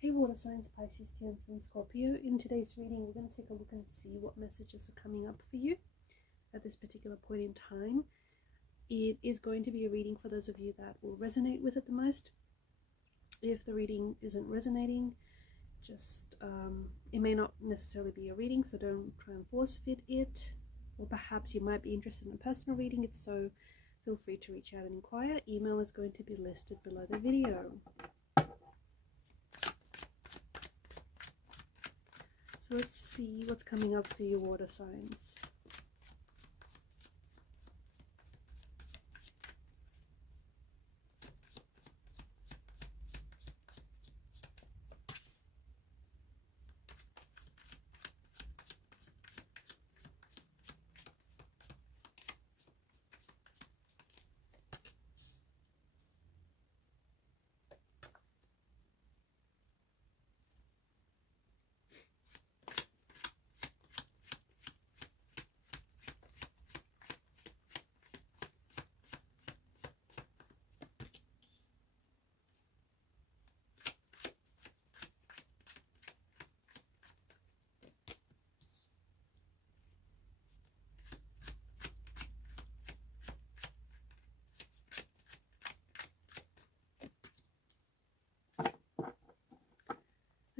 Hey water signs, Pisces, Cancer and Scorpio. In today's reading, we're going to take a look and see what messages are coming up for you at this particular point in time. It is going to be a reading for those of you that will resonate with it the most. If the reading isn't resonating, just it may not necessarily be a reading, so don't try and force fit it. Or perhaps you might be interested in a personal reading. If so, feel free to reach out and inquire. Email is going to be listed below the video. So let's see what's coming up for your water signs.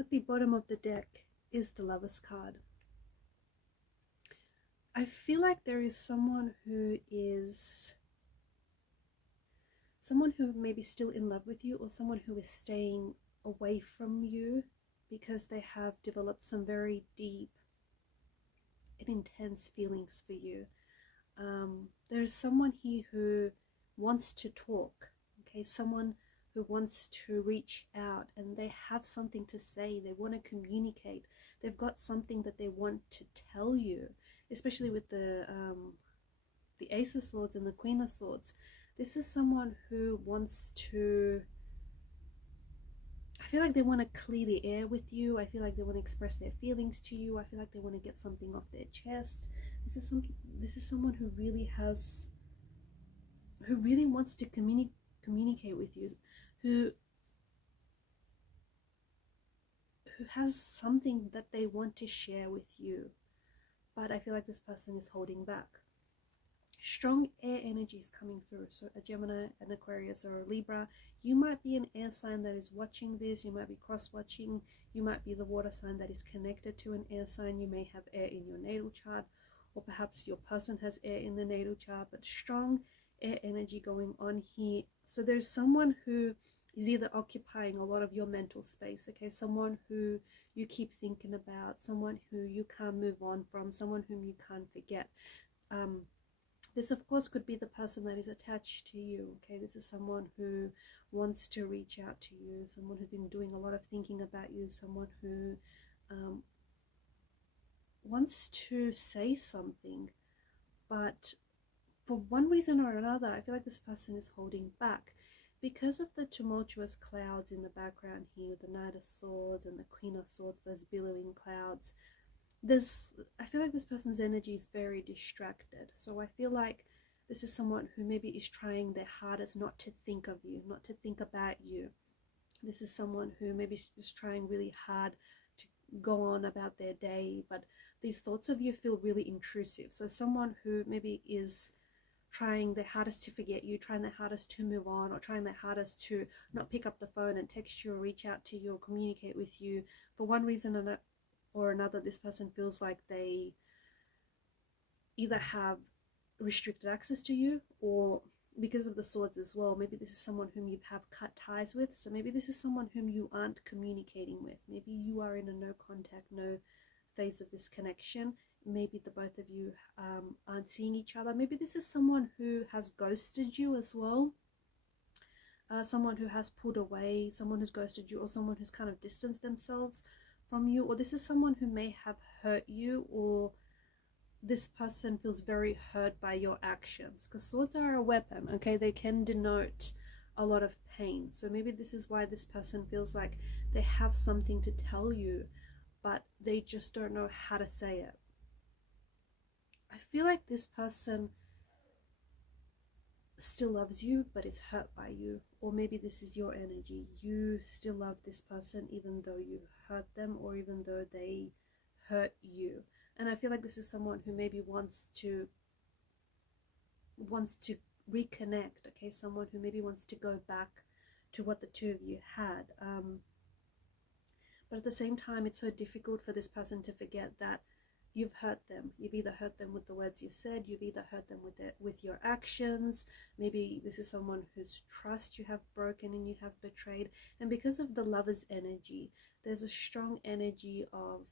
At the bottom of the deck is the Lover's card. I feel like there is someone who may be still in love with you, or someone who is staying away from you because they have developed some very deep and intense feelings for you. There's someone here who wants to talk, okay? Someone who wants to reach out and they have something to say. They want to communicate. They've got something that they want to tell you, especially with the Ace of Swords and the Queen of Swords. This is someone who wants to, I feel like they want to clear the air with you. I feel like they want to express their feelings to you. I feel like they want to get something off their chest. This is someone who really wants to communicate with you, who has something that they want to share with you, but I feel like this person is holding back. Strong air energy is coming through. So a Gemini, an Aquarius, or a Libra. You might be an air sign that is watching this. You might be cross-watching. You might be the water sign that is connected to an air sign. You may have air in your natal chart, or perhaps your person has air in the natal chart, but strong air energy going on here. So there's someone who is either occupying a lot of your mental space, okay? Someone who you keep thinking about, someone who you can't move on from, someone whom you can't forget. This, of course, could be the person that is attached to you, okay? This is someone who wants to reach out to you, someone who's been doing a lot of thinking about you, someone who wants to say something, but for one reason or another, I feel like this person is holding back because of the tumultuous clouds in the background here, the Knight of Swords and the Queen of Swords, those billowing clouds. I feel like this person's energy is very distracted. So I feel like this is someone who maybe is trying their hardest not to think of you, not to think about you. This is someone who maybe is trying really hard to go on about their day, but these thoughts of you feel really intrusive. So someone who maybe is trying their hardest to forget you, trying their hardest to move on, or trying their hardest to not pick up the phone and text you or reach out to you or communicate with you. For one reason or another, this person feels like they either have restricted access to you, or because of the swords as well, maybe this is someone whom you have cut ties with. So maybe this is someone whom you aren't communicating with. Maybe you are in a no contact, no phase of this connection. Maybe the both of you aren't seeing each other. Maybe this is someone who has ghosted you as well. Someone who has pulled away, someone who's ghosted you, or someone who's kind of distanced themselves from you. Or this is someone who may have hurt you, or this person feels very hurt by your actions, because swords are a weapon, okay? They can denote a lot of pain. So maybe this is why this person feels like they have something to tell you, but they just don't know how to say it. I feel like this person still loves you but is hurt by you. Or maybe this is your energy. You still love this person even though you hurt them, or even though they hurt you. And I feel like this is someone who maybe wants to reconnect, okay? Someone who maybe wants to go back to what the two of you had. But at the same time, it's so difficult for this person to forget that you've hurt them. You've either hurt them with the words you said, you've either hurt them with your actions. Maybe this is someone whose trust you have broken and you have betrayed. And because of the Lover's energy, there's a strong energy of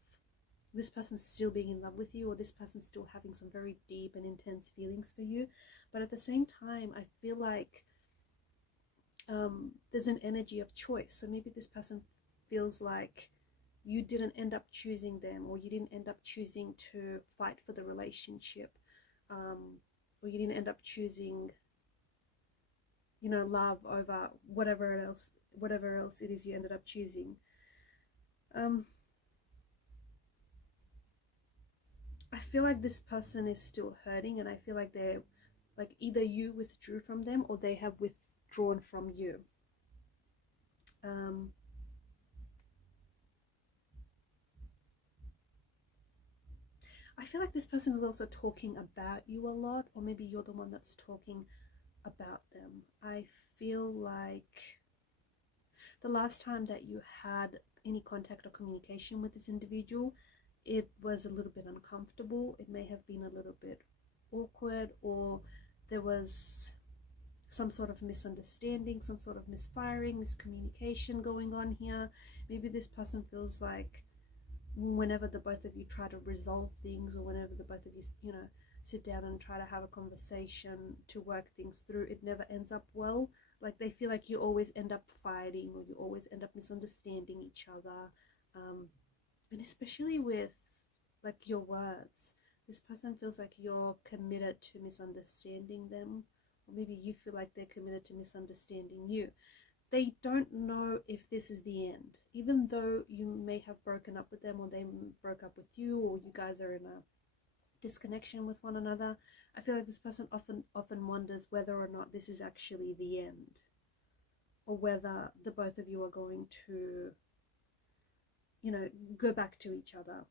this person still being in love with you, or this person still having some very deep and intense feelings for you. But at the same time, I feel like there's an energy of choice. So maybe this person feels like you didn't end up choosing them, or you didn't end up choosing to fight for the relationship, or you didn't end up choosing, you know, love over whatever else it is you ended up choosing. I feel like this person is still hurting, and I feel like they're like either you withdrew from them or they have withdrawn from you. I feel like this person is also talking about you a lot, or maybe you're the one that's talking about them. I feel like the last time that you had any contact or communication with this individual, it was a little bit uncomfortable. It may have been a little bit awkward, or there was some sort of misunderstanding, some sort of misfiring, miscommunication going on here. Maybe this person feels like whenever the both of you try to resolve things, or whenever the both of you, you know, sit down and try to have a conversation to work things through, it never ends up well. Like they feel like you always end up fighting, or you always end up misunderstanding each other. And especially with like your words, this person feels like you're committed to misunderstanding them, or maybe you feel like they're committed to misunderstanding you. They don't know if this is the end, even though you may have broken up with them, or they broke up with you, or you guys are in a disconnection with one another. I feel like this person often wonders whether or not this is actually the end, or whether the both of you are going to, you know, go back to each other.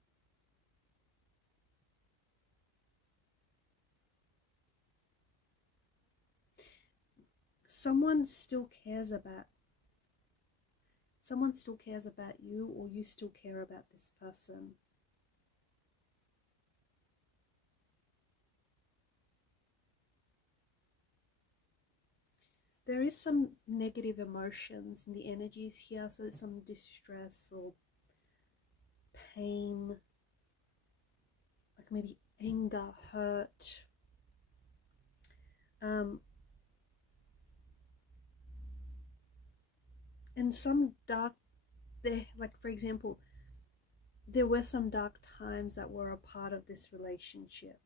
Someone still cares about you, or you still care about this person. There is some negative emotions in the energies here, so some distress or pain, like maybe anger, hurt. And some dark, like for example, there were some dark times that were a part of this relationship.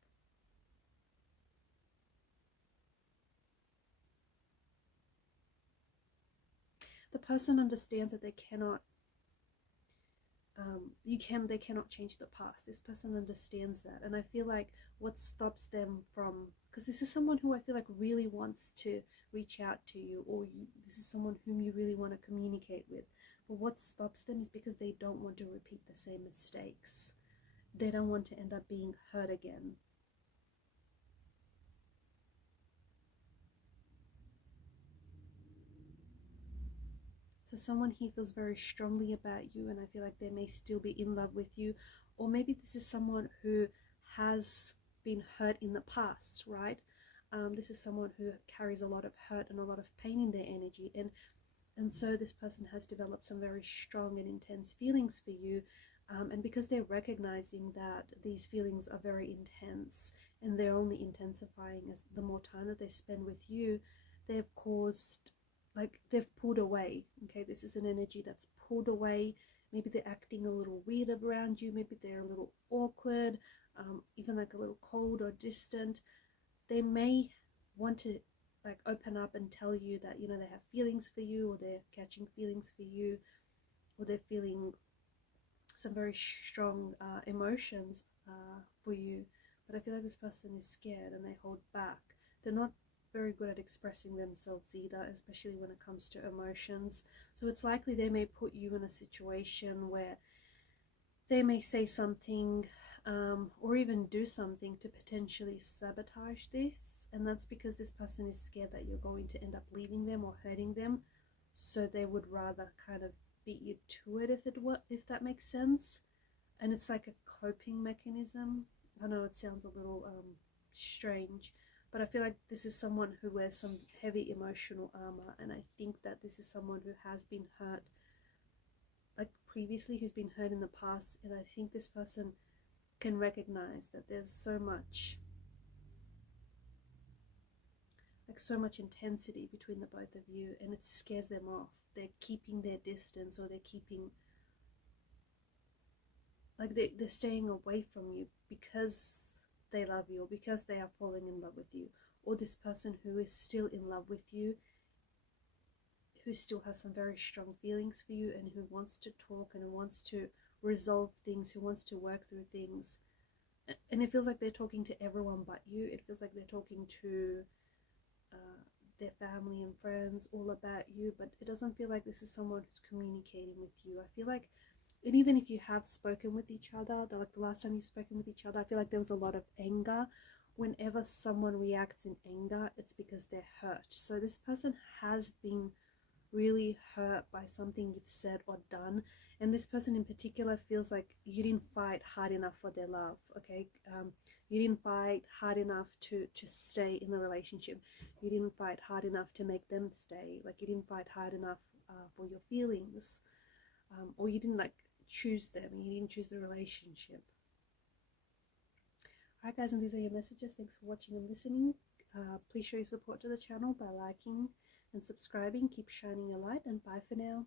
The person understands that they cannot they cannot change the past. This person understands that, and I feel like what stops them from, because this is someone who I feel like really wants to reach out to you, or this is someone whom you really want to communicate with, but what stops them is because they don't want to repeat the same mistakes. They don't want to end up being hurt again. So someone here feels very strongly about you, and I feel like they may still be in love with you. Or maybe this is someone who has been hurt in the past, right? This is someone who carries a lot of hurt and a lot of pain in their energy, and so this person has developed some very strong and intense feelings for you. And because they're recognizing that these feelings are very intense, and they're only intensifying as the more time that they spend with you, they've caused, like they've pulled away. Okay, this is an energy that's pulled away. Maybe they're acting a little weird around you, maybe they're a little awkward, even like a little cold or distant. They may want to like open up and tell you that, you know, they have feelings for you, or they're catching feelings for you, or they're feeling some very strong emotions for you. But I feel like this person is scared and they hold back. They're not very good at expressing themselves either, especially when it comes to emotions. So it's likely they may put you in a situation where they may say something or even do something to potentially sabotage this, and that's because this person is scared that you're going to end up leaving them or hurting them, so they would rather kind of beat you to it, if that makes sense. And it's like a coping mechanism. I know it sounds a little strange, but I feel like this is someone who wears some heavy emotional armor, and I think that this is someone who has been hurt like previously, who's been hurt in the past, and I think this person can recognize that there's so much intensity between the both of you, and it scares them off. They're keeping their distance, or they're keeping, like, they're staying away from you because they love you, or because they are falling in love with you. Or this person who is still in love with you, who still has some very strong feelings for you, and who wants to talk and who wants to resolve things, who wants to work through things. And it feels like they're talking to everyone but you. It feels like they're talking to their family and friends all about you, but it doesn't feel like this is someone who's communicating with you. I feel like, and even if you have spoken with each other, like the last time you've spoken with each other, I feel like there was a lot of anger. Whenever someone reacts in anger, it's because they're hurt. So this person has been really hurt by something you've said or done, and this person in particular feels like you didn't fight hard enough for their love. Okay, you didn't fight hard enough to stay in the relationship. You didn't fight hard enough to make them stay. Like, you didn't fight hard enough for your feelings, or you didn't like choose them, and you didn't choose the relationship. Alright guys, and these are your messages. Thanks for watching and listening. Please show your support to the channel by liking and subscribing. Keep shining your light, and bye for now.